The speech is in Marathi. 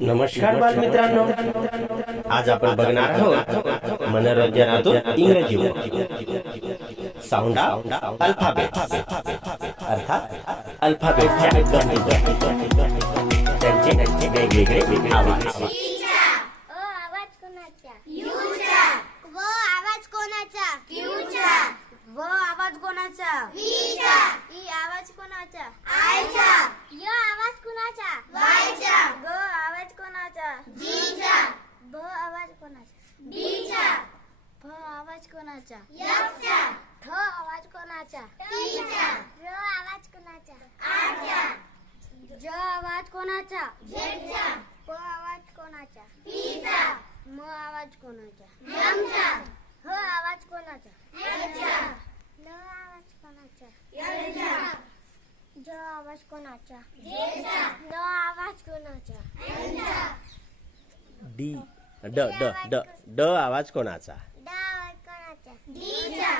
नमस्कार बालमित्रांनो, आज आपण बघणार आहोत मनोरंजनातून इंग्रजी साऊंड ऑफ अल्फाबेट अर्थात अल्फाबेटच्या त्यांचे वेगवेगळे आवाज। आवाज कोणाचा? यूचा। व आवाज कोणाचा? क्यूचा। व आवाज कोणाचा? वीचा। ई आवाज कोणाचा? आयचा। य आवाज कोणाचा? वायचा। ग आवाज कोणाचा? जीचा। भ आवाज कोणाचा? डीचा। भ आवाज कोणाचा? यचा। ठ आवाज कोणाचा? टीचा। र आवाज कोणाचा? आचा। ज आवाज कोणाचा? झेडचा। प आवाज कोणाचा? पीचा। म आवाज कोणाचा? यमचा। ह आवाज कोणाचा? हेचा। ल आवाज कोणाचा? यचा। ज आवाज कोणाचा? जेचा। न आवाज कोणाचा? एचा। डी ड ड ड ड आवाज कोणाचा? ड आवाज कोणाचा? डीचा।